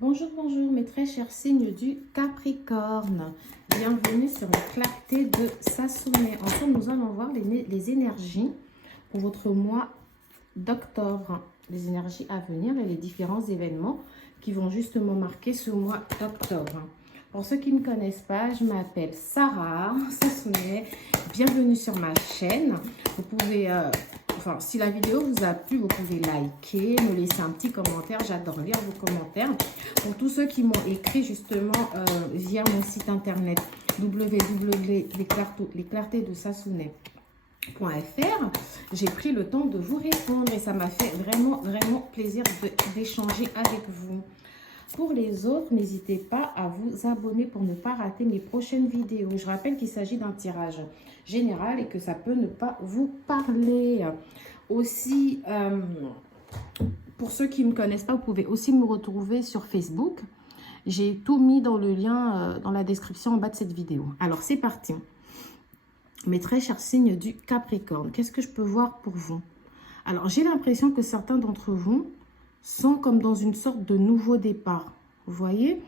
Bonjour, bonjour mes très chers signes du Capricorne. Bienvenue sur la clarté de Sassoumé. Ensemble, nous allons voir les énergies pour votre mois d'octobre. Les énergies à venir et les différents événements qui vont justement marquer ce mois d'octobre. Pour ceux qui ne me connaissent pas, je m'appelle Sarah Sassoumé. Bienvenue sur ma chaîne. Vous pouvez... si la vidéo vous a plu, vous pouvez liker, me laisser un petit commentaire. J'adore lire vos commentaires. Pour tous ceux qui m'ont écrit justement via mon site internet www.lesclartés-de-sassoumé.fr, j'ai pris le temps de vous répondre et ça m'a fait vraiment plaisir d'échanger avec vous. Pour les autres, n'hésitez pas à vous abonner pour ne pas rater mes prochaines vidéos. Je rappelle qu'il s'agit d'un tirage général et que ça peut ne pas vous parler. Aussi, pour ceux qui ne me connaissent pas, vous pouvez aussi me retrouver sur Facebook. J'ai tout mis dans le lien dans la description en bas de cette vidéo. Alors, c'est parti. Mes très chers signes du Capricorne, qu'est-ce que je peux voir pour vous? Alors, j'ai l'impression que certains d'entre vous sont comme dans une sorte de nouveau départ. Vous voyez,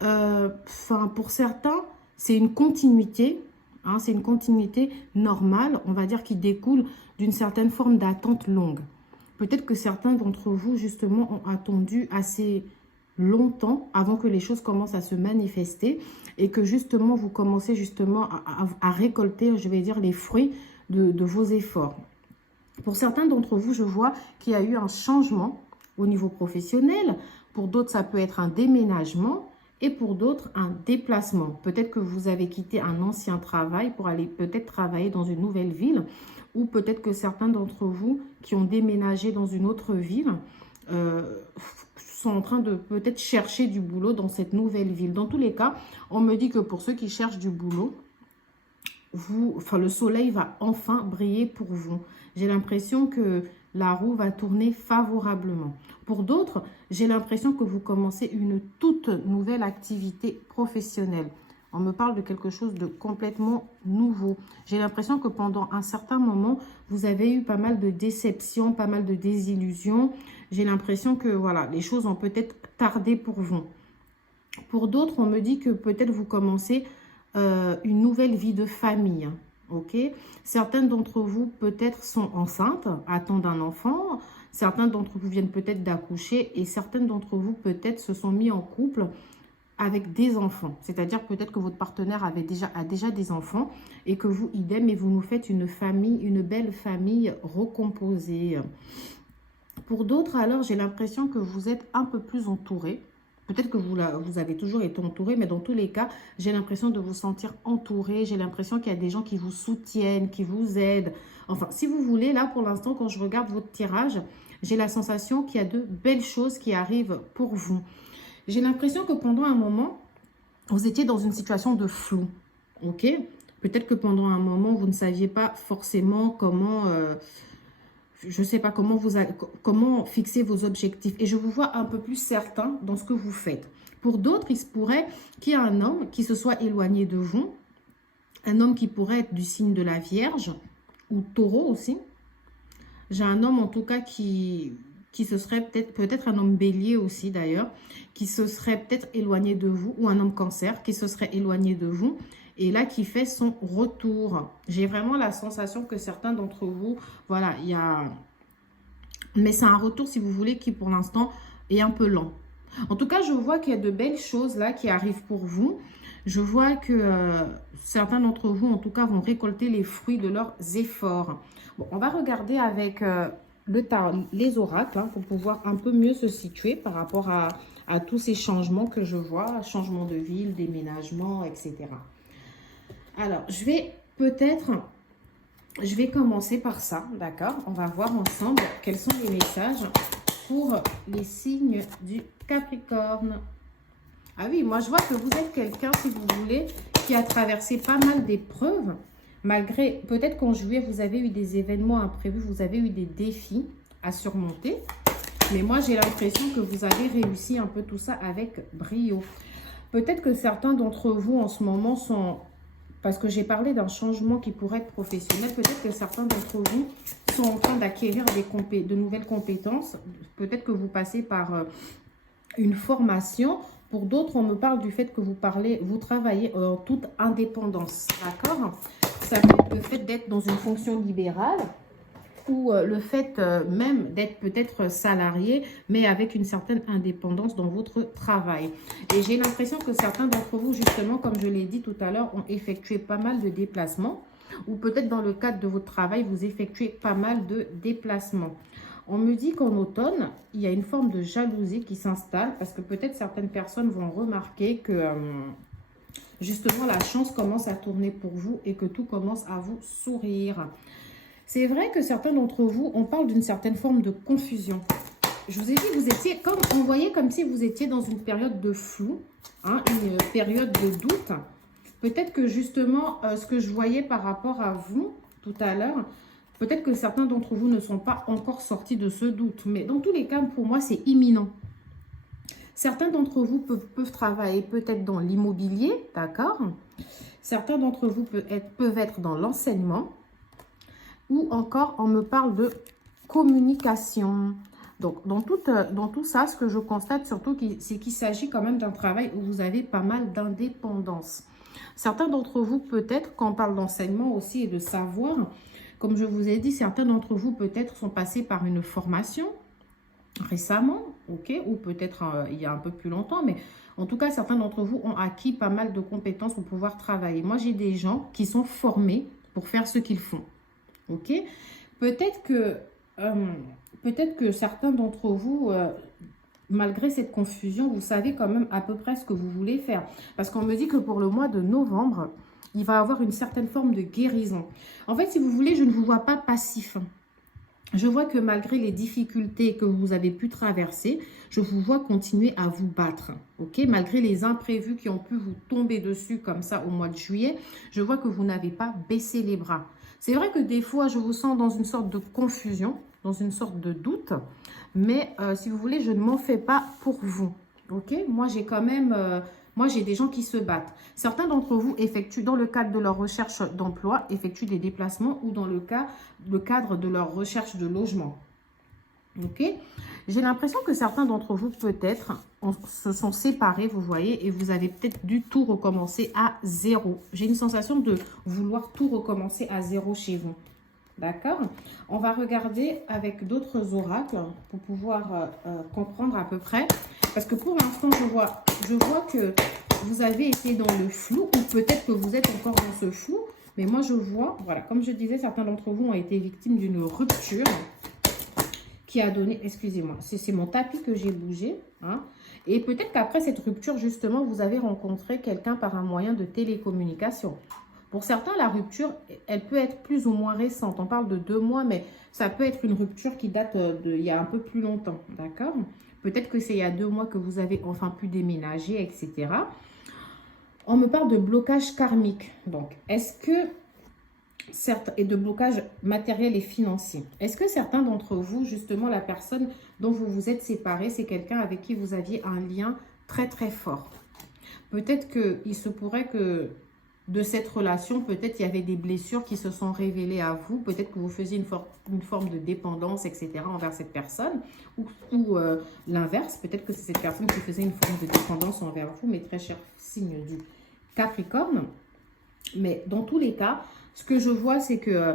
pour certains, c'est une continuité. Hein, c'est une continuité normale, on va dire, qui découle d'une certaine forme d'attente longue. Peut-être que certains d'entre vous, justement, ont attendu assez longtemps avant que les choses commencent à se manifester et que, justement, vous commencez justement à récolter, je vais dire, les fruits de vos efforts. Pour certains d'entre vous, je vois qu'il y a eu un changement au niveau professionnel. Pour d'autres, ça peut être un déménagement et pour d'autres, un déplacement. Peut-être que vous avez quitté un ancien travail pour aller peut-être travailler dans une nouvelle ville ou peut-être que certains d'entre vous qui ont déménagé dans une autre ville sont en train de peut-être chercher du boulot dans cette nouvelle ville. Dans tous les cas, on me dit que pour ceux qui cherchent du boulot, le soleil va enfin briller pour vous. J'ai l'impression que la roue va tourner favorablement. Pour d'autres, j'ai l'impression que vous commencez une toute nouvelle activité professionnelle. On me parle de quelque chose de complètement nouveau. J'ai l'impression que pendant un certain moment, vous avez eu pas mal de déceptions, pas mal de désillusions. J'ai l'impression que voilà, les choses ont peut-être tardé pour vous. Pour d'autres, on me dit que peut-être vous commencez une nouvelle vie de famille. Ok, certaines d'entre vous peut-être sont enceintes, attendent un enfant. Certains d'entre vous viennent peut-être d'accoucher et certaines d'entre vous peut-être se sont mis en couple avec des enfants. C'est-à-dire peut-être que votre partenaire a déjà des enfants et que vous, idem, et vous nous faites une famille, une belle famille recomposée. Pour d'autres, alors, j'ai l'impression que vous êtes un peu plus entouré. Peut-être que vous avez toujours été entouré, mais dans tous les cas, j'ai l'impression de vous sentir entouré. J'ai l'impression qu'il y a des gens qui vous soutiennent, qui vous aident. Enfin, si vous voulez, là, pour l'instant, quand je regarde votre tirage, j'ai la sensation qu'il y a de belles choses qui arrivent pour vous. J'ai l'impression que pendant un moment, vous étiez dans une situation de flou. Ok? Peut-être que pendant un moment, vous ne saviez pas forcément comment... je ne sais pas comment fixer vos objectifs. Et je vous vois un peu plus certain dans ce que vous faites. Pour d'autres, il se pourrait qu'il y ait un homme qui se soit éloigné de vous. Un homme qui pourrait être du signe de la Vierge ou Taureau aussi. J'ai un homme en tout cas qui se serait peut-être un homme Bélier aussi d'ailleurs, qui se serait peut-être éloigné de vous. Ou un homme Cancer qui se serait éloigné de vous. Et là, qui fait son retour. J'ai vraiment la sensation que certains d'entre vous, voilà, il y a... Mais c'est un retour, si vous voulez, qui pour l'instant est un peu lent. En tout cas, je vois qu'il y a de belles choses là qui arrivent pour vous. Je vois que certains d'entre vous, en tout cas, vont récolter les fruits de leurs efforts. Bon, on va regarder avec les oracles hein, pour pouvoir un peu mieux se situer par rapport à tous ces changements que je vois. Changement de ville, déménagement, etc. Alors, je vais commencer par ça, d'accord? On va voir ensemble quels sont les messages pour les signes du Capricorne. Ah oui, moi je vois que vous êtes quelqu'un, si vous voulez, qui a traversé pas mal d'épreuves. Malgré, peut-être qu'en juillet, vous avez eu des événements imprévus, vous avez eu des défis à surmonter. Mais moi, j'ai l'impression que vous avez réussi un peu tout ça avec brio. Peut-être que certains d'entre vous en ce moment sont... Parce que j'ai parlé d'un changement qui pourrait être professionnel. Peut-être que certains d'entre vous sont en train d'acquérir de nouvelles compétences. Peut-être que vous passez par une formation. Pour d'autres, on me parle du fait que vous travaillez en toute indépendance, d'accord? Ça peut être le fait d'être dans une fonction libérale ou le fait même d'être peut-être salarié, mais avec une certaine indépendance dans votre travail. Et j'ai l'impression que certains d'entre vous, justement, comme je l'ai dit tout à l'heure, ont effectué pas mal de déplacements, ou peut-être dans le cadre de votre travail, vous effectuez pas mal de déplacements. On me dit qu'en automne, il y a une forme de jalousie qui s'installe, parce que peut-être certaines personnes vont remarquer que justement la chance commence à tourner pour vous et que tout commence à vous sourire. C'est vrai que certains d'entre vous, on parle d'une certaine forme de confusion. Je vous ai dit, vous étiez, comme on voyait comme si vous étiez dans une période de flou, hein, une période de doute. Peut-être que justement, ce que je voyais par rapport à vous tout à l'heure, peut-être que certains d'entre vous ne sont pas encore sortis de ce doute. Mais dans tous les cas, pour moi, c'est imminent. Certains d'entre vous peuvent travailler peut-être dans l'immobilier, d'accord? Certains d'entre vous peuvent être dans l'enseignement. Ou encore, on me parle de communication. Donc, dans tout ça, ce que je constate surtout, c'est qu'il s'agit quand même d'un travail où vous avez pas mal d'indépendance. Certains d'entre vous, peut-être, quand on parle d'enseignement aussi et de savoir, comme je vous ai dit, certains d'entre vous, peut-être, sont passés par une formation récemment, ok, ou peut-être il y a un peu plus longtemps, mais en tout cas, certains d'entre vous ont acquis pas mal de compétences pour pouvoir travailler. Moi, j'ai des gens qui sont formés pour faire ce qu'ils font. Ok, peut-être que certains d'entre vous, malgré cette confusion, vous savez quand même à peu près ce que vous voulez faire. Parce qu'on me dit que pour le mois de novembre, il va y avoir une certaine forme de guérison. En fait, si vous voulez, je ne vous vois pas passif. Je vois que malgré les difficultés que vous avez pu traverser, je vous vois continuer à vous battre. Ok, malgré les imprévus qui ont pu vous tomber dessus comme ça au mois de juillet, je vois que vous n'avez pas baissé les bras. C'est vrai que des fois, je vous sens dans une sorte de confusion, dans une sorte de doute. Mais si vous voulez, je ne m'en fais pas pour vous. Ok, moi, j'ai quand même... j'ai des gens qui se battent. Certains d'entre vous effectuent, dans le cadre de leur recherche d'emploi, effectuent des déplacements ou dans le cadre de leur recherche de logement. Ok, j'ai l'impression que certains d'entre vous, peut-être, se sont séparés, vous voyez, et vous avez peut-être dû tout recommencer à zéro. J'ai une sensation de vouloir tout recommencer à zéro chez vous. D'accord? On va regarder avec d'autres oracles pour pouvoir comprendre à peu près. Parce que pour l'instant, je vois que vous avez été dans le flou ou peut-être que vous êtes encore dans ce flou. Mais moi, je vois, voilà, comme je disais, certains d'entre vous ont été victimes d'une rupture qui a donné, excusez-moi, c'est mon tapis que j'ai bougé. Hein, et peut-être qu'après cette rupture, justement, vous avez rencontré quelqu'un par un moyen de télécommunication. Pour certains, la rupture, elle peut être plus ou moins récente. On parle de 2 mois, mais ça peut être une rupture qui date d'il y a un peu plus longtemps. D'accord? Peut-être que c'est il y a 2 mois que vous avez enfin pu déménager, etc. On me parle de blocage karmique. Donc, est-ce que, et de blocage matériel et financier, est-ce que certains d'entre vous, justement, la personne dont vous vous êtes séparés, c'est quelqu'un avec qui vous aviez un lien très, très fort? Peut-être qu'il se pourrait que de cette relation, peut-être il y avait des blessures qui se sont révélées à vous. Peut-être que vous faisiez une forme de dépendance, etc. envers cette personne. Ou l'inverse, peut-être que c'est cette personne qui faisait une forme de dépendance envers vous, mes très chers signes du Capricorne. Mais dans tous les cas, ce que je vois, c'est que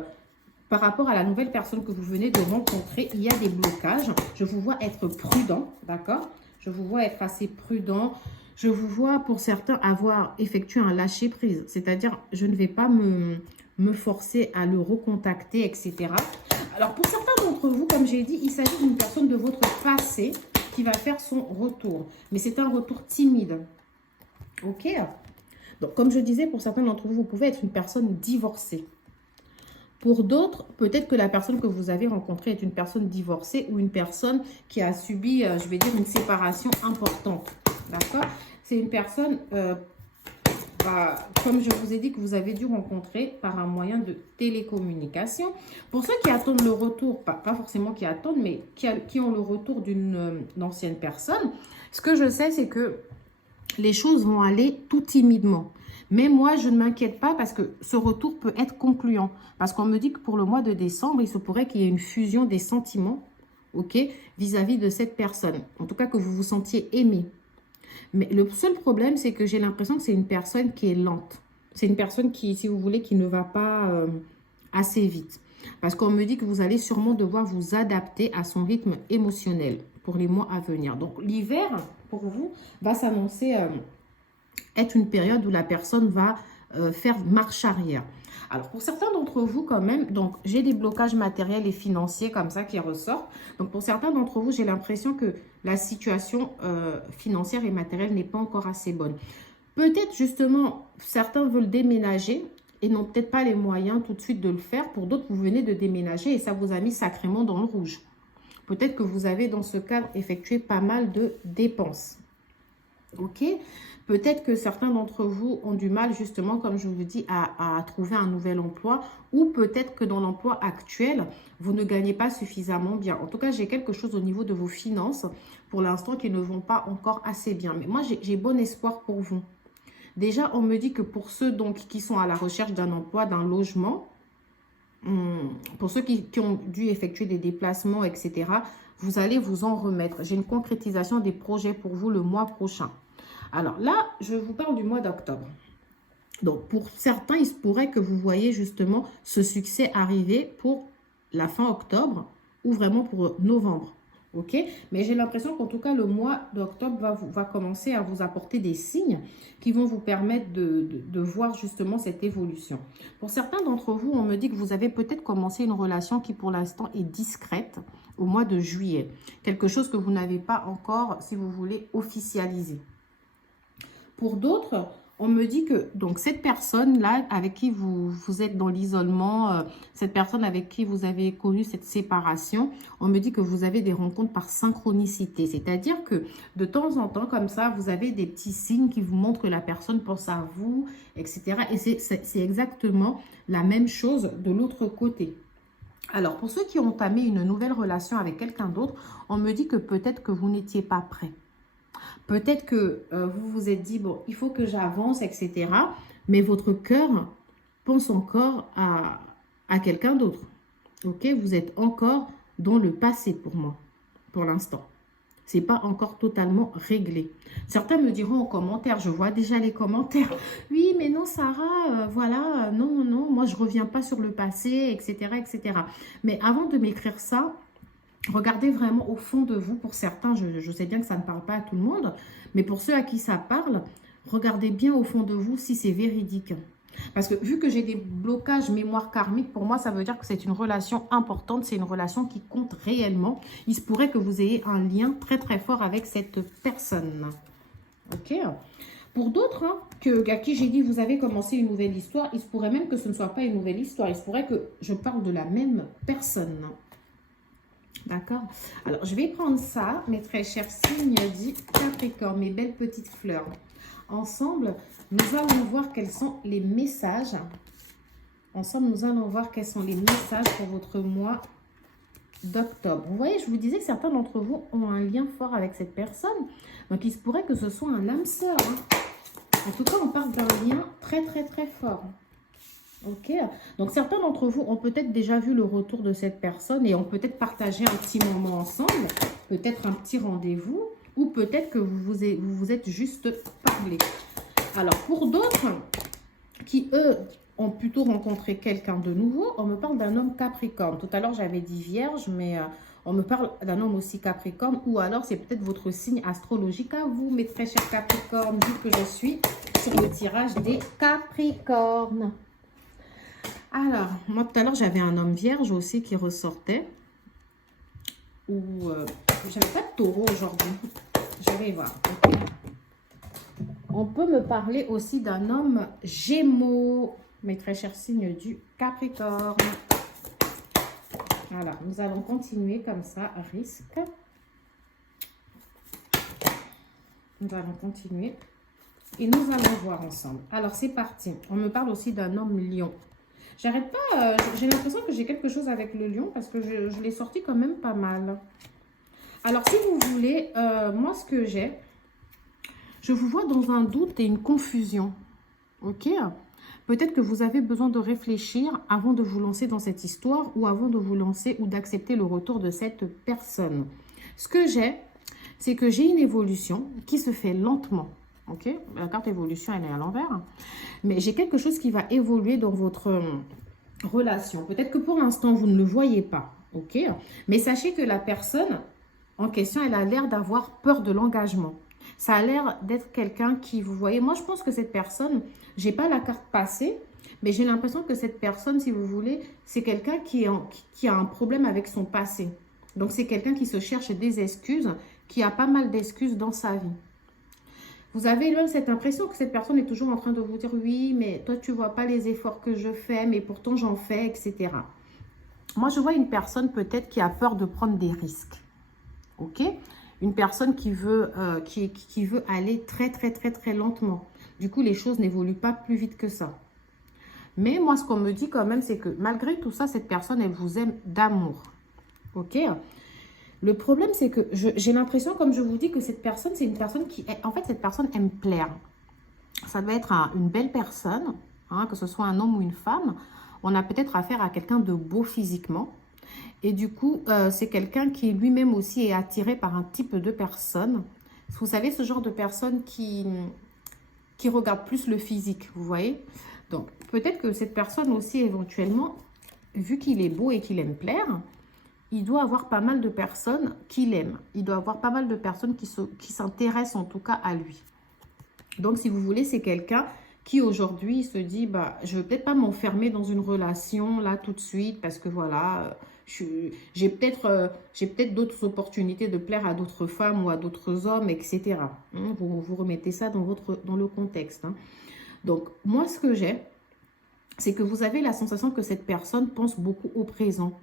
par rapport à la nouvelle personne que vous venez de rencontrer, il y a des blocages. Je vous vois être prudent, d'accord? Je vous vois être assez prudent. Je vous vois, pour certains, avoir effectué un lâcher-prise. C'est-à-dire, je ne vais pas me forcer à le recontacter, etc. Alors, pour certains d'entre vous, comme j'ai dit, il s'agit d'une personne de votre passé qui va faire son retour. Mais c'est un retour timide. Ok? Donc, comme je disais, pour certains d'entre vous, vous pouvez être une personne divorcée. Pour d'autres, peut-être que la personne que vous avez rencontrée est une personne divorcée ou une personne qui a subi, je vais dire, une séparation importante. D'accord? C'est une personne, comme je vous ai dit, que vous avez dû rencontrer par un moyen de télécommunication. Pour ceux qui attendent le retour, pas forcément qui attendent, mais qui ont le retour d'une ancienne personne, ce que je sais, c'est que les choses vont aller tout timidement. Mais moi, je ne m'inquiète pas parce que ce retour peut être concluant. Parce qu'on me dit que pour le mois de décembre, il se pourrait qu'il y ait une fusion des sentiments ok, vis-à-vis de cette personne. En tout cas, que vous vous sentiez aimé. Mais le seul problème, c'est que j'ai l'impression que c'est une personne qui est lente. C'est une personne qui, si vous voulez, qui ne va pas assez vite. Parce qu'on me dit que vous allez sûrement devoir vous adapter à son rythme émotionnel pour les mois à venir. Donc, l'hiver, pour vous, va s'annoncer être une période où la personne va faire marche arrière. Alors, pour certains d'entre vous, quand même, donc j'ai des blocages matériels et financiers comme ça qui ressortent. Donc, pour certains d'entre vous, j'ai l'impression que la situation financière et matérielle n'est pas encore assez bonne. Peut-être, justement, certains veulent déménager et n'ont peut-être pas les moyens tout de suite de le faire. Pour d'autres, vous venez de déménager et ça vous a mis sacrément dans le rouge. Peut-être que vous avez, dans ce cadre, effectué pas mal de dépenses. Ok ? Peut-être que certains d'entre vous ont du mal, justement, comme je vous dis, à trouver un nouvel emploi. Ou peut-être que dans l'emploi actuel, vous ne gagnez pas suffisamment bien. En tout cas, j'ai quelque chose au niveau de vos finances, pour l'instant, qui ne vont pas encore assez bien. Mais moi, j'ai bon espoir pour vous. Déjà, on me dit que pour ceux donc, qui sont à la recherche d'un emploi, d'un logement, pour ceux qui ont dû effectuer des déplacements, etc., vous allez vous en remettre. J'ai une concrétisation des projets pour vous le mois prochain. Alors là, je vous parle du mois d'octobre. Donc, pour certains, il se pourrait que vous voyez justement ce succès arriver pour la fin octobre ou vraiment pour novembre. Ok, mais j'ai l'impression qu'en tout cas, le mois d'octobre va commencer à vous apporter des signes qui vont vous permettre de voir justement cette évolution. Pour certains d'entre vous, on me dit que vous avez peut-être commencé une relation qui pour l'instant est discrète au mois de juillet. Quelque chose que vous n'avez pas encore, si vous voulez, officialisé. Pour d'autres, on me dit que donc cette personne-là avec qui vous êtes dans l'isolement, cette personne avec qui vous avez connu cette séparation, on me dit que vous avez des rencontres par synchronicité. C'est-à-dire que de temps en temps, comme ça, vous avez des petits signes qui vous montrent que la personne pense à vous, etc. Et c'est exactement la même chose de l'autre côté. Alors, pour ceux qui ont entamé une nouvelle relation avec quelqu'un d'autre, on me dit que peut-être que vous n'étiez pas prêt. Peut-être que vous vous êtes dit, bon, il faut que j'avance, etc. Mais votre cœur pense encore à quelqu'un d'autre. Ok, vous êtes encore dans le passé pour moi, pour l'instant. Ce n'est pas encore totalement réglé. Certains me diront en commentaire, je vois déjà les commentaires. Oui, mais non, Sarah, voilà, non, moi je ne reviens pas sur le passé, etc., etc. Mais avant de m'écrire ça, regardez vraiment au fond de vous. Pour certains, je sais bien que ça ne parle pas à tout le monde, mais pour ceux à qui ça parle, regardez bien au fond de vous si c'est véridique. Parce que vu que j'ai des blocages mémoire karmique, pour moi, ça veut dire que c'est une relation importante, c'est une relation qui compte réellement. Il se pourrait que vous ayez un lien très très fort avec cette personne. Ok ? Pour d'autres, à qui j'ai dit vous avez commencé une nouvelle histoire, il se pourrait même que ce ne soit pas une nouvelle histoire. Il se pourrait que je parle de la même personne. D'accord? Alors, je vais prendre ça, mes très chers signes du Capricorne, mes belles petites fleurs. Ensemble, nous allons voir quels sont les messages. Ensemble, nous allons voir quels sont les messages pour votre mois d'octobre. Vous voyez, je vous disais que certains d'entre vous ont un lien fort avec cette personne. Donc, il se pourrait que ce soit un âme sœur. En tout cas, on parle d'un lien très, très, très fort. Ok, donc certains d'entre vous ont peut-être déjà vu le retour de cette personne et ont peut-être partagé un petit moment ensemble, peut-être un petit rendez-vous, ou peut-être que vous vous êtes juste parlé. Alors, pour d'autres qui, eux, ont plutôt rencontré quelqu'un de nouveau, on me parle d'un homme Capricorne. Tout à l'heure, j'avais dit Vierge, mais on me parle d'un homme aussi Capricorne, ou alors c'est peut-être votre signe astrologique à vous, mes très chers Capricornes, vu que je suis sur le tirage des Capricornes. Alors, moi tout à l'heure, j'avais un homme vierge aussi qui ressortait. Ou j'avais pas de taureau aujourd'hui. Je vais voir. Okay. On peut me parler aussi d'un homme gémeaux, mes très chers signes du Capricorne. Voilà, nous allons continuer comme ça, risque. Nous allons continuer. Et nous allons voir ensemble. Alors, c'est parti. On me parle aussi d'un homme lion. J'arrête pas, j'ai l'impression que j'ai quelque chose avec le lion parce que je l'ai sorti quand même pas mal. Alors, si vous voulez, moi, ce que j'ai, je vous vois dans un doute et une confusion. Ok? Peut-être que vous avez besoin de réfléchir avant de vous lancer dans cette histoire ou avant de vous lancer ou d'accepter le retour de cette personne. Ce que j'ai, c'est que j'ai une évolution qui se fait lentement. Ok, la carte évolution, elle est à l'envers. Mais j'ai quelque chose qui va évoluer dans votre relation. Peut-être que pour l'instant, vous ne le voyez pas. Ok, mais sachez que la personne en question, elle a l'air d'avoir peur de l'engagement. Ça a l'air d'être quelqu'un qui, vous voyez, moi je pense que cette personne, j'ai pas la carte passée, mais j'ai l'impression que cette personne, si vous voulez, c'est quelqu'un qui a un problème avec son passé. Donc c'est quelqu'un qui se cherche des excuses, qui a pas mal d'excuses dans sa vie. Vous avez même cette impression que cette personne est toujours en train de vous dire « Oui, mais toi tu vois pas les efforts que je fais, mais pourtant j'en fais, etc. » Moi je vois une personne peut-être qui a peur de prendre des risques. Ok, une personne qui veut aller très lentement. Du coup, les choses n'évoluent pas plus vite que ça. Mais moi, ce qu'on me dit quand même, c'est que malgré tout ça, cette personne, elle vous aime d'amour. Ok, le problème, c'est que j'ai l'impression, comme je vous dis, que cette personne, c'est une personne qui... En fait, cette personne aime plaire. Ça doit être une belle personne, hein, que ce soit un homme ou une femme. On a peut-être affaire à quelqu'un de beau physiquement. Et du coup, c'est quelqu'un qui lui-même aussi est attiré par un type de personne. Vous savez, ce genre de personne qui regarde plus le physique, vous voyez. Donc, peut-être que cette personne aussi, éventuellement, vu qu'il est beau et qu'il aime plaire, il doit avoir pas mal de personnes qu'il aime. Il doit avoir pas mal de personnes qui s'intéressent en tout cas à lui. Donc, si vous voulez, c'est quelqu'un qui aujourd'hui se dit, bah, je ne vais peut-être pas m'enfermer dans une relation là tout de suite parce que voilà... j'ai peut-être d'autres opportunités de plaire à d'autres femmes ou à d'autres hommes, etc. Vous remettez ça dans le contexte. Hein. Donc, moi, ce que j'ai, c'est que vous avez la sensation que cette personne pense beaucoup au présent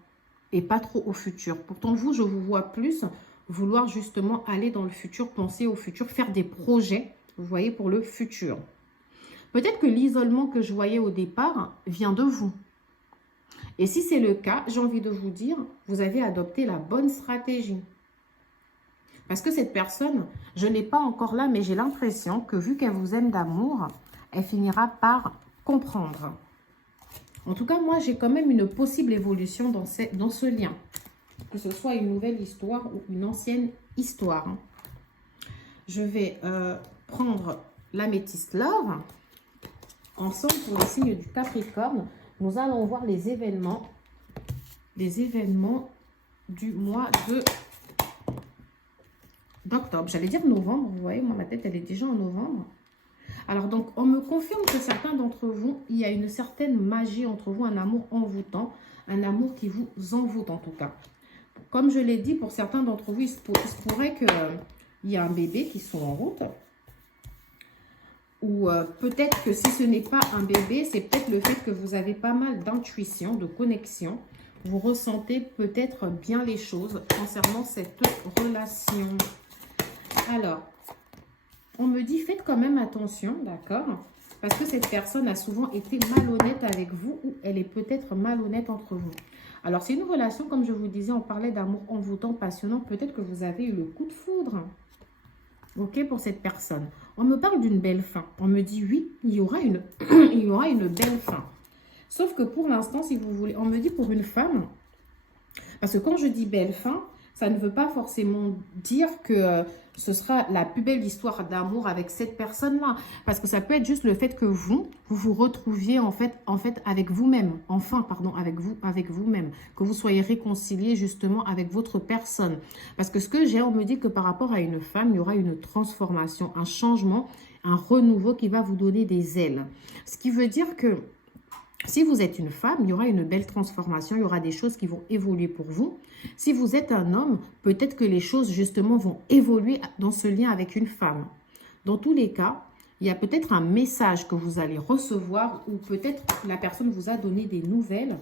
et pas trop au futur. Pourtant, vous, je vous vois plus vouloir justement aller dans le futur, penser au futur, faire des projets, vous voyez, pour le futur. Peut-être que l'isolement que je voyais au départ vient de vous. Et si c'est le cas, j'ai envie de vous dire, vous avez adopté la bonne stratégie. Parce que cette personne, je ne l'ai pas encore là, mais j'ai l'impression que vu qu'elle vous aime d'amour, elle finira par comprendre. En tout cas, moi, j'ai quand même une possible évolution dans ce lien. Que ce soit une nouvelle histoire ou une ancienne histoire. Je vais prendre l'améthyste Love. Ensemble, pour le signe du Capricorne, nous allons voir les événements du mois d'octobre. J'allais dire novembre, vous voyez, moi, ma tête, elle est déjà en novembre. Alors, donc, on me confirme que certains d'entre vous, il y a une certaine magie entre vous, un amour envoûtant, un amour qui vous envoûte en tout cas. Comme je l'ai dit, pour certains d'entre vous, il se pourrait qu'il y ait un bébé qui soit en route. Ou peut-être que si ce n'est pas un bébé, c'est peut-être le fait que vous avez pas mal d'intuition, de connexion. Vous ressentez peut-être bien les choses concernant cette relation. Alors, on me dit, faites quand même attention, d'accord? Parce que cette personne a souvent été malhonnête avec vous ou elle est peut-être malhonnête entre vous. Alors, c'est une relation, comme je vous disais, on parlait d'amour envoûtant, passionnant. Peut-être que vous avez eu le coup de foudre. Ok, pour cette personne. On me parle d'une belle fin. On me dit oui, il y aura une, il y aura une belle fin. Sauf que pour l'instant, si vous voulez, on me dit pour une femme, parce que quand je dis belle fin, ça ne veut pas forcément dire que ce sera la plus belle histoire d'amour avec cette personne-là. Parce que ça peut être juste le fait que vous vous retrouviez en fait avec vous-même. Enfin, pardon, avec vous-même. Que vous soyez réconcilié justement avec votre personne. Parce que ce que j'ai, on me dit que par rapport à une femme, il y aura une transformation, un changement, un renouveau qui va vous donner des ailes. Ce qui veut dire que si vous êtes une femme, il y aura une belle transformation, il y aura des choses qui vont évoluer pour vous. Si vous êtes un homme, peut-être que les choses justement vont évoluer dans ce lien avec une femme. Dans tous les cas, il y a peut-être un message que vous allez recevoir ou peut-être la personne vous a donné des nouvelles.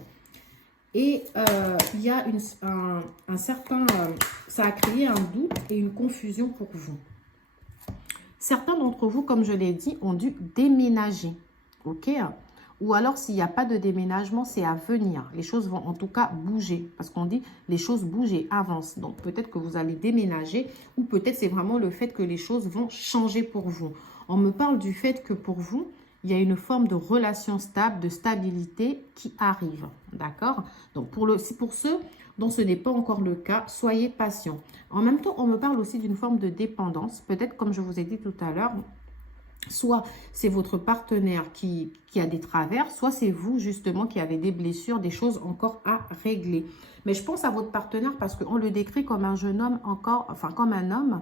Et il y a un certain... ça a créé un doute et une confusion pour vous. Certains d'entre vous, comme je l'ai dit, ont dû déménager. Ok ? Ou alors, s'il n'y a pas de déménagement, c'est à venir. Les choses vont en tout cas bouger. Parce qu'on dit, les choses bougent et avancent. Donc, peut-être que vous allez déménager. Ou peut-être c'est vraiment le fait que les choses vont changer pour vous. On me parle du fait que pour vous, il y a une forme de relation stable, de stabilité qui arrive. D'accord? Donc, pour ceux dont ce n'est pas encore le cas, soyez patient. En même temps, on me parle aussi d'une forme de dépendance. Peut-être, comme je vous ai dit tout à l'heure, soit c'est votre partenaire qui a des travers, soit c'est vous justement qui avez des blessures, des choses encore à régler. Mais je pense à votre partenaire parce qu'on le décrit comme un jeune homme encore, enfin comme un homme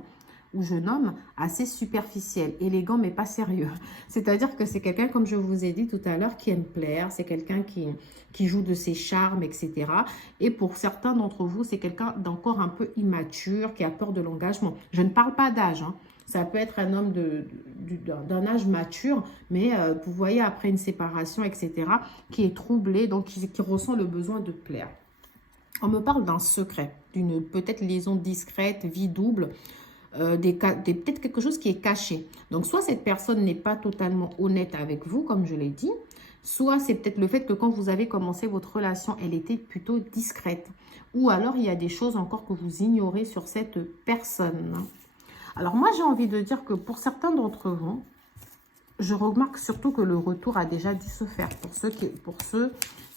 ou jeune homme assez superficiel, élégant mais pas sérieux. C'est-à-dire que c'est quelqu'un, comme je vous ai dit tout à l'heure, qui aime plaire, c'est quelqu'un qui joue de ses charmes, etc. Et pour certains d'entre vous, c'est quelqu'un d'encore un peu immature, qui a peur de l'engagement. Je ne parle pas d'âge, hein. Ça peut être un homme d'un âge mature, mais vous voyez, après une séparation, etc., qui est troublé, donc qui ressent le besoin de plaire. On me parle d'un secret, d'une peut-être liaison discrète, vie double, peut-être quelque chose qui est caché. Donc, soit cette personne n'est pas totalement honnête avec vous, comme je l'ai dit, soit c'est peut-être le fait que quand vous avez commencé votre relation, elle était plutôt discrète. Ou alors, il y a des choses encore que vous ignorez sur cette personne. Alors, moi, j'ai envie de dire que pour certains d'entre vous, je remarque surtout que le retour a déjà dû se faire pour ceux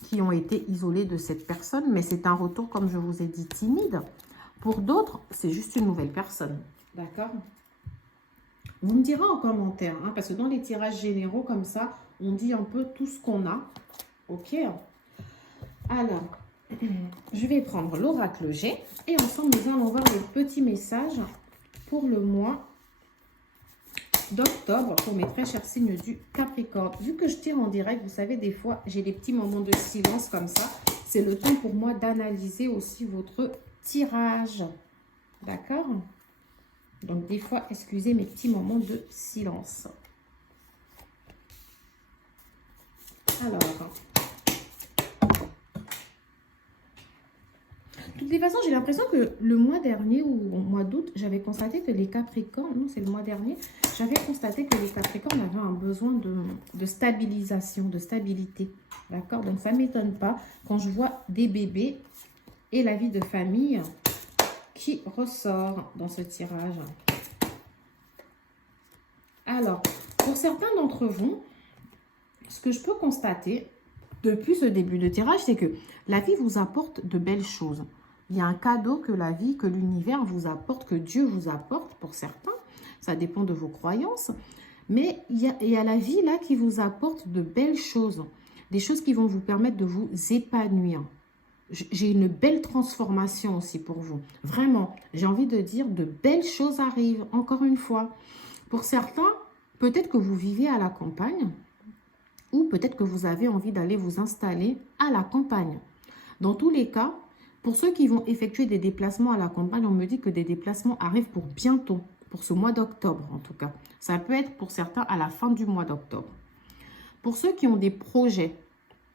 qui ont été isolés de cette personne. Mais c'est un retour, comme je vous ai dit, timide. Pour d'autres, c'est juste une nouvelle personne. D'accord? Vous me direz en commentaire, hein, parce que dans les tirages généraux, comme ça, on dit un peu tout ce qu'on a. Ok? Alors, je vais prendre l'oracle G et ensemble, nous allons voir les petits messages pour le mois d'octobre pour mes très chers signes du Capricorne. Vu que je tire en direct, vous savez, des fois, j'ai des petits moments de silence comme ça. C'est le temps pour moi d'analyser aussi votre tirage. D'accord? Donc, des fois, excusez mes petits moments de silence. Alors, de toutes les façons, j'ai l'impression que le mois dernier ou au mois d'août, j'avais constaté que les Capricornes, non, c'est le mois dernier, j'avais constaté que les Capricornes avaient un besoin de stabilisation, de stabilité. D'accord? Donc, ça ne m'étonne pas quand je vois des bébés et la vie de famille qui ressort dans ce tirage. Alors, pour certains d'entre vous, ce que je peux constater depuis ce début de tirage, c'est que la vie vous apporte de belles choses. Il y a un cadeau que la vie, que l'univers vous apporte, que Dieu vous apporte pour certains. Ça dépend de vos croyances. Mais il y a la vie là qui vous apporte de belles choses. Des choses qui vont vous permettre de vous épanouir. J'ai une belle transformation aussi pour vous. Vraiment, j'ai envie de dire de belles choses arrivent, encore une fois. Pour certains, peut-être que vous vivez à la campagne ou peut-être que vous avez envie d'aller vous installer à la campagne. Dans tous les cas, pour ceux qui vont effectuer des déplacements à la campagne, on me dit que des déplacements arrivent pour bientôt, pour ce mois d'octobre en tout cas. Ça peut être pour certains à la fin du mois d'octobre. Pour ceux qui ont des projets,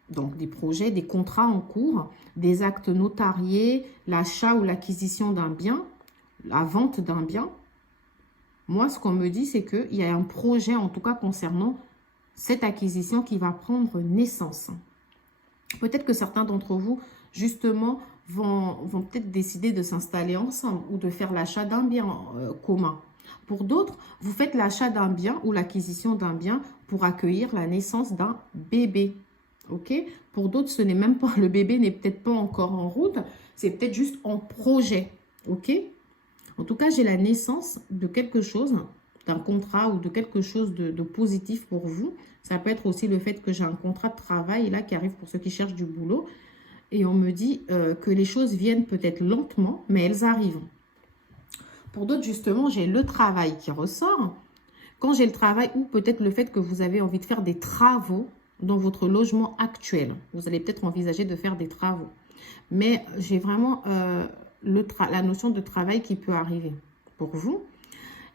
donc des projets, des contrats en cours, des actes notariés, l'achat ou l'acquisition d'un bien, la vente d'un bien, moi ce qu'on me dit c'est qu'il y a un projet en tout cas concernant cette acquisition qui va prendre naissance. Peut-être que certains d'entre vous justement vont peut-être décider de s'installer ensemble ou de faire l'achat d'un bien commun. Pour d'autres, vous faites l'achat d'un bien ou l'acquisition d'un bien pour accueillir la naissance d'un bébé. Ok? Pour d'autres, ce n'est même pas, le bébé n'est peut-être pas encore en route, c'est peut-être juste en projet. Ok? En tout cas, j'ai la naissance de quelque chose, d'un contrat ou de quelque chose de positif pour vous. Ça peut être aussi le fait que j'ai un contrat de travail là qui arrive pour ceux qui cherchent du boulot. Et on me dit que les choses viennent peut-être lentement, mais elles arrivent. Pour d'autres, justement, j'ai le travail qui ressort. Quand j'ai le travail ou peut-être le fait que vous avez envie de faire des travaux dans votre logement actuel. Vous allez peut-être envisager de faire des travaux. Mais j'ai vraiment la notion de travail qui peut arriver pour vous.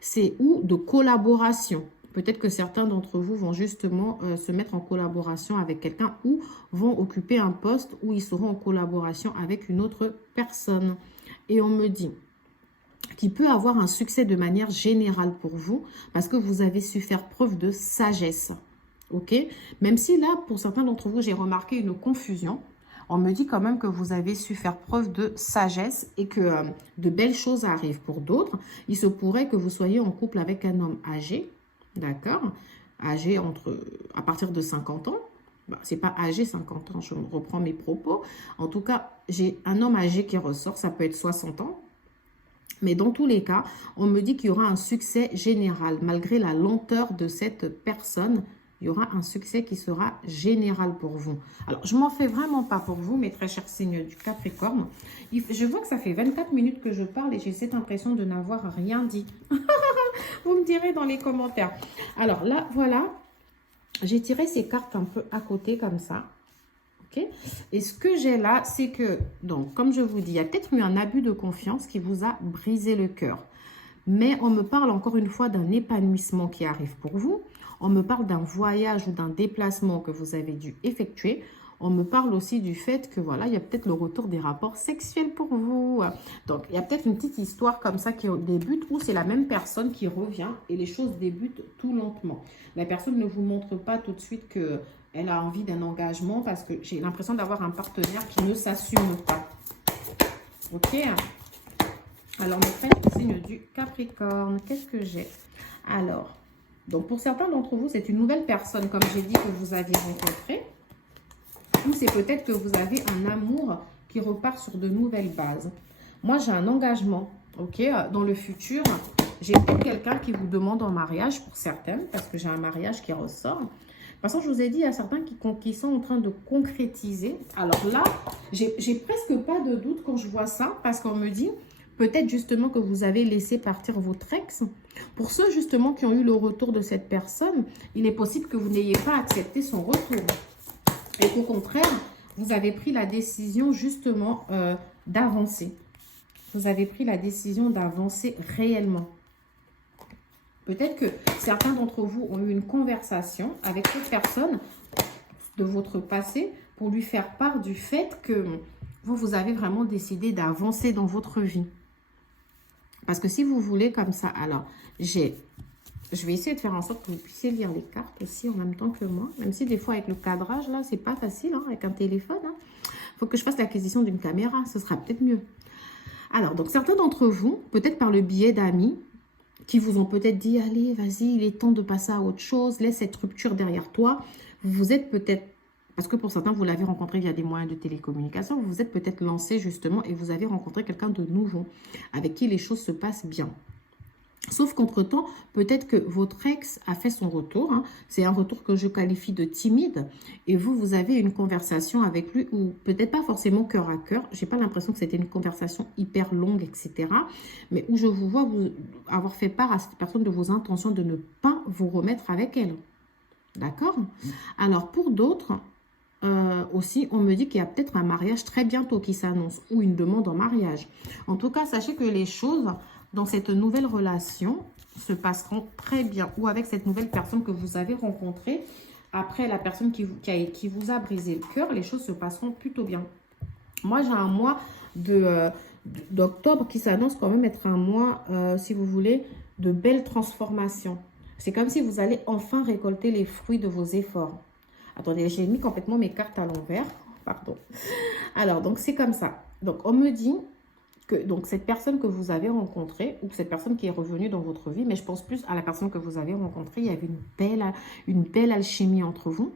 C'est ou de collaboration. Peut-être que certains d'entre vous vont justement se mettre en collaboration avec quelqu'un ou vont occuper un poste où ils seront en collaboration avec une autre personne. Et on me dit qu'il peut avoir un succès de manière générale pour vous parce que vous avez su faire preuve de sagesse. Ok? Même si là, pour certains d'entre vous, j'ai remarqué une confusion. On me dit quand même que vous avez su faire preuve de sagesse et que de belles choses arrivent. Pour d'autres, il se pourrait que vous soyez en couple avec un homme âgé. D'accord? âgé à partir de 50 ans. Bah, c'est pas âgé 50 ans, je reprends mes propos. En tout cas, j'ai un homme âgé qui ressort, ça peut être 60 ans. Mais dans tous les cas, on me dit qu'il y aura un succès général. Malgré la lenteur de cette personne, il y aura un succès qui sera général pour vous. Alors, je m'en fais vraiment pas pour vous, mes très chers signes du Capricorne. Je vois que ça fait 24 minutes que je parle et j'ai cette impression de n'avoir rien dit. Vous me direz dans les commentaires. Alors là, voilà. J'ai tiré ces cartes un peu à côté comme ça. Okay. Et ce que j'ai là, c'est que, donc, comme je vous dis, il y a peut-être eu un abus de confiance qui vous a brisé le cœur. Mais on me parle encore une fois d'un épanouissement qui arrive pour vous. On me parle d'un voyage ou d'un déplacement que vous avez dû effectuer. On me parle aussi du fait que, voilà, il y a peut-être le retour des rapports sexuels pour vous. Donc, il y a peut-être une petite histoire comme ça qui débute où c'est la même personne qui revient et les choses débutent tout lentement. La personne ne vous montre pas tout de suite que elle a envie d'un engagement parce que j'ai l'impression d'avoir un partenaire qui ne s'assume pas. Ok? Alors, mes frères, signe du Capricorne, qu'est-ce que j'ai? Alors, donc pour certains d'entre vous, c'est une nouvelle personne, comme j'ai dit, que vous aviez rencontrée. Ou c'est peut-être que vous avez un amour qui repart sur de nouvelles bases. Moi, j'ai un engagement, ok? Dans le futur, j'ai peut-être quelqu'un qui vous demande en mariage pour certaines, parce que j'ai un mariage qui ressort. De toute façon, je vous ai dit, il y a certains qui sont en train de concrétiser. Alors là, j'ai presque pas de doute quand je vois ça, parce qu'on me dit, peut-être justement que vous avez laissé partir votre ex. Pour ceux justement qui ont eu le retour de cette personne, il est possible que vous n'ayez pas accepté son retour. Et qu'au contraire, vous avez pris la décision justement d'avancer. Vous avez pris la décision d'avancer réellement. Peut-être que certains d'entre vous ont eu une conversation avec cette personne de votre passé pour lui faire part du fait que vous avez vraiment décidé d'avancer dans votre vie. Parce que si vous voulez comme ça, alors je vais essayer de faire en sorte que vous puissiez lire les cartes aussi en même temps que moi. Même si des fois avec le cadrage, là, c'est pas facile hein, avec un téléphone. Faut que je fasse l'acquisition d'une caméra, ce sera peut-être mieux. Alors, donc certains d'entre vous, peut-être par le biais d'amis, qui vous ont peut-être dit, allez, vas-y, il est temps de passer à autre chose, laisse cette rupture derrière toi. Vous êtes peut-être, parce que pour certains, vous l'avez rencontré via des moyens de télécommunication, vous vous êtes peut-être lancé justement et vous avez rencontré quelqu'un de nouveau, avec qui les choses se passent bien. Sauf qu'entre-temps, peut-être que votre ex a fait son retour. Hein. C'est un retour que je qualifie de timide. Et vous avez une conversation avec lui, ou peut-être pas forcément cœur à cœur. Je n'ai pas l'impression que c'était une conversation hyper longue, etc. Mais où je vous vois avoir fait part à cette personne de vos intentions de ne pas vous remettre avec elle. D'accord? Alors, pour d'autres, aussi, on me dit qu'il y a peut-être un mariage très bientôt qui s'annonce, ou une demande en mariage. En tout cas, sachez que les choses dans cette nouvelle relation se passeront très bien, ou avec cette nouvelle personne que vous avez rencontrée, après la personne qui vous a brisé le cœur, les choses se passeront plutôt bien. Moi, j'ai un mois d'octobre qui s'annonce quand même être un mois, si vous voulez, de belles transformations. C'est comme si vous allez enfin récolter les fruits de vos efforts. Attendez, j'ai mis complètement mes cartes à l'envers. Pardon. Alors, donc c'est comme ça. Donc, on me dit que donc, cette personne que vous avez rencontrée, ou cette personne qui est revenue dans votre vie, mais je pense plus à la personne que vous avez rencontrée, il y avait une belle alchimie entre vous.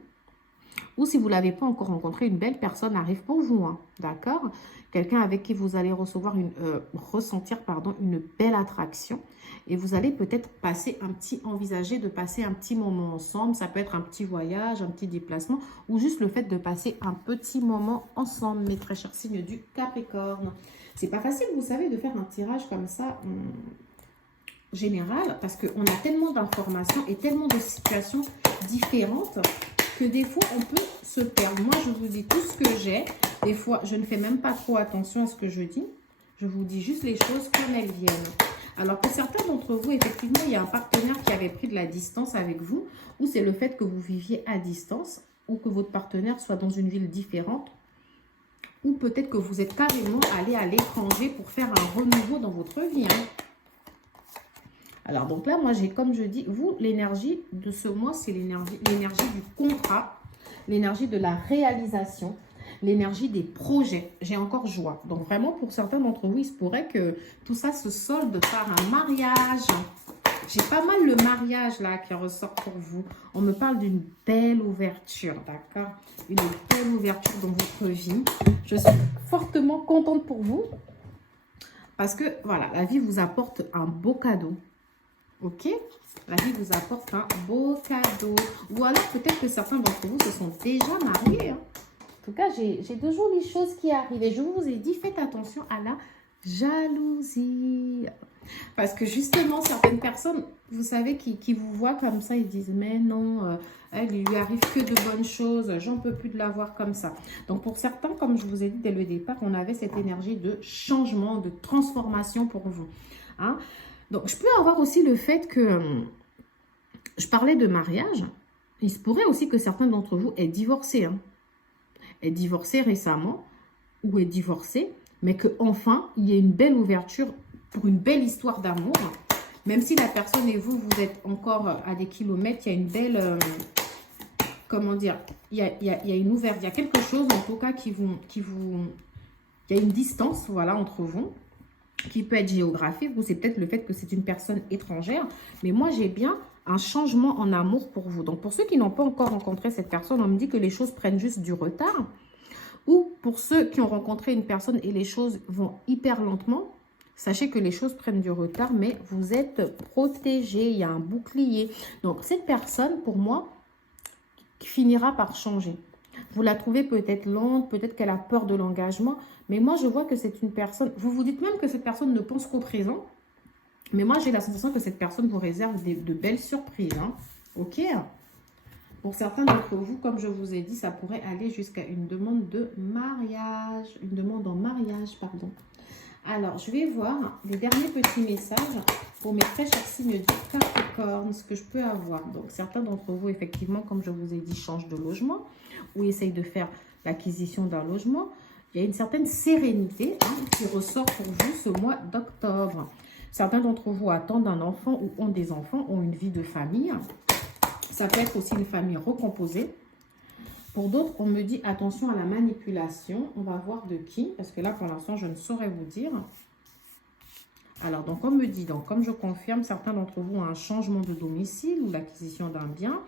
Ou si vous ne l'avez pas encore rencontré, une belle personne arrive pour vous. Hein, d'accord? Quelqu'un avec qui vous allez ressentir une belle attraction. Et vous allez peut-être envisager de passer un petit moment ensemble. Ça peut être un petit voyage, un petit déplacement. Ou juste le fait de passer un petit moment ensemble, mes très chers signes du Capricorne. C'est pas facile, vous savez, de faire un tirage comme ça général. Parce qu'on a tellement d'informations et tellement de situations différentes que des fois, on peut se perdre. Moi, je vous dis tout ce que j'ai. Des fois, je ne fais même pas trop attention à ce que je dis. Je vous dis juste les choses comme elles viennent. Alors, pour certains d'entre vous, effectivement, il y a un partenaire qui avait pris de la distance avec vous, ou c'est le fait que vous viviez à distance, ou que votre partenaire soit dans une ville différente, ou peut-être que vous êtes carrément allé à l'étranger pour faire un renouveau dans votre vie. Hein. Alors, donc là, moi, j'ai, comme je dis, vous, l'énergie de ce mois, c'est l'énergie du contrat, l'énergie de la réalisation, l'énergie des projets. J'ai encore joie. Donc, vraiment, pour certains d'entre vous, il se pourrait que tout ça se solde par un mariage. J'ai pas mal le mariage là qui ressort pour vous. On me parle d'une belle ouverture, d'accord? Une belle ouverture dans votre vie. Je suis fortement contente pour vous. Parce que, voilà, la vie vous apporte un beau cadeau. Ok? La vie vous apporte un beau cadeau. Ou alors, peut-être que certains d'entre vous se sont déjà mariés. Hein. En tout cas, j'ai de jolies choses qui arrivent. Et je vous ai dit, faites attention à la jalousie. Parce que justement, certaines personnes, vous savez, qui vous voient comme ça, ils disent, mais non, il lui arrive que de bonnes choses, j'en peux plus de la voir comme ça. Donc pour certains, comme je vous ai dit dès le départ, on avait cette énergie de changement, de transformation pour vous. Hein? Donc je peux avoir aussi le fait que, je parlais de mariage, il se pourrait aussi que certains d'entre vous aient divorcé. Hein? Aient divorcé récemment, ou aient divorcé, mais qu'enfin, il y ait une belle ouverture pour une belle histoire d'amour. Même si la personne et vous, vous êtes encore à des kilomètres, il y a une belle... comment dire? Il y a une ouverture, il y a quelque chose en tout cas qui vous... Il y a une distance, voilà, entre vous, qui peut être géographique, ou c'est peut-être le fait que c'est une personne étrangère. Mais moi, j'ai bien un changement en amour pour vous. Donc, pour ceux qui n'ont pas encore rencontré cette personne, on me dit que les choses prennent juste du retard. Ou pour ceux qui ont rencontré une personne et les choses vont hyper lentement, sachez que les choses prennent du retard, mais vous êtes protégé, il y a un bouclier. Donc, cette personne, pour moi, finira par changer. Vous la trouvez peut-être lente, peut-être qu'elle a peur de l'engagement, mais moi, je vois que c'est une personne... Vous vous dites même que cette personne ne pense qu'au présent, mais moi, j'ai la sensation que cette personne vous réserve de belles surprises. Hein. Ok? Pour certains d'entre vous, comme je vous ai dit, ça pourrait aller jusqu'à une demande de mariage. Une demande en mariage, pardon. Alors, je vais voir les derniers petits messages pour mes très chers signes du Capricorne, ce que je peux avoir. Donc, certains d'entre vous, effectivement, comme je vous ai dit, changent de logement ou essayent de faire l'acquisition d'un logement. Il y a une certaine sérénité qui ressort pour vous ce mois d'octobre. Certains d'entre vous attendent un enfant ou ont des enfants, ont une vie de famille. Ça peut être aussi une famille recomposée. Pour d'autres, on me dit attention à la manipulation. On va voir de qui, parce que là, pour l'instant, je ne saurais vous dire. Alors, donc, on me dit, donc, comme je confirme, certains d'entre vous ont un changement de domicile ou l'acquisition d'un bien.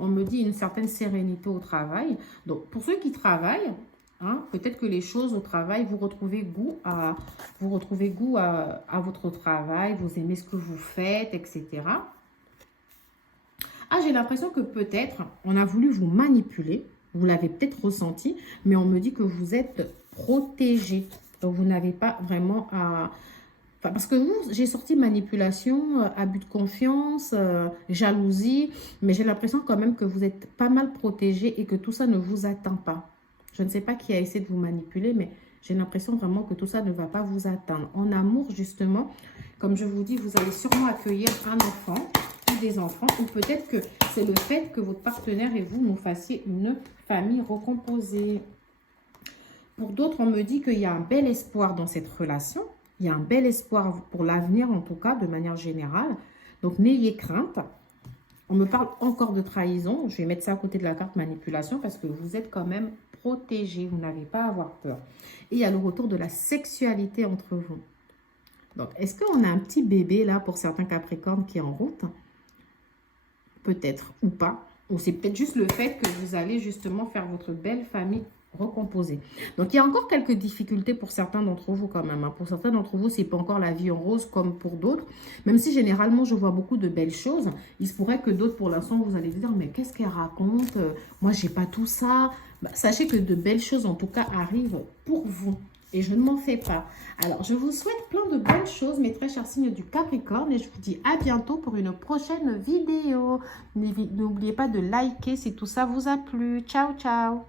On me dit une certaine sérénité au travail. Donc, pour ceux qui travaillent, hein, peut-être que les choses au travail, vous retrouvez goût à votre travail, vous aimez ce que vous faites, etc. Ah, j'ai l'impression que peut-être on a voulu vous manipuler. Vous l'avez peut-être ressenti, mais on me dit que vous êtes protégé. Donc, vous n'avez pas vraiment à... Enfin, parce que vous, j'ai sorti manipulation, abus de confiance, jalousie, mais j'ai l'impression quand même que vous êtes pas mal protégé et que tout ça ne vous atteint pas. Je ne sais pas qui a essayé de vous manipuler, mais j'ai l'impression vraiment que tout ça ne va pas vous atteindre. En amour, justement, comme je vous dis, vous allez sûrement accueillir un enfant ou des enfants, ou peut-être que c'est le fait que votre partenaire et vous fassiez une famille recomposée. Pour d'autres, on me dit qu'il y a un bel espoir dans cette relation. Il y a un bel espoir pour l'avenir, en tout cas, de manière générale. Donc, n'ayez crainte. On me parle encore de trahison. Je vais mettre ça à côté de la carte manipulation parce que vous êtes quand même protégé. Vous n'avez pas à avoir peur. Et il y a le retour de la sexualité entre vous. Donc, est-ce qu'on a un petit bébé là pour certains Capricornes qui est en route? Peut-être ou pas. Ou c'est peut-être juste le fait que vous allez justement faire votre belle famille recomposée. Donc, il y a encore quelques difficultés pour certains d'entre vous quand même. Hein. Pour certains d'entre vous, c'est pas encore la vie en rose comme pour d'autres. Même si généralement, je vois beaucoup de belles choses. Il se pourrait que d'autres, pour l'instant, vous allez dire, mais qu'est-ce qu'elle raconte? Moi, j'ai pas tout ça. Bah, sachez que de belles choses, en tout cas, arrivent pour vous. Et je ne m'en fais pas. Alors, je vous souhaite plein de bonnes choses, mes très chers signes du Capricorne. Et je vous dis à bientôt pour une prochaine vidéo. N'oubliez pas de liker si tout ça vous a plu. Ciao, ciao.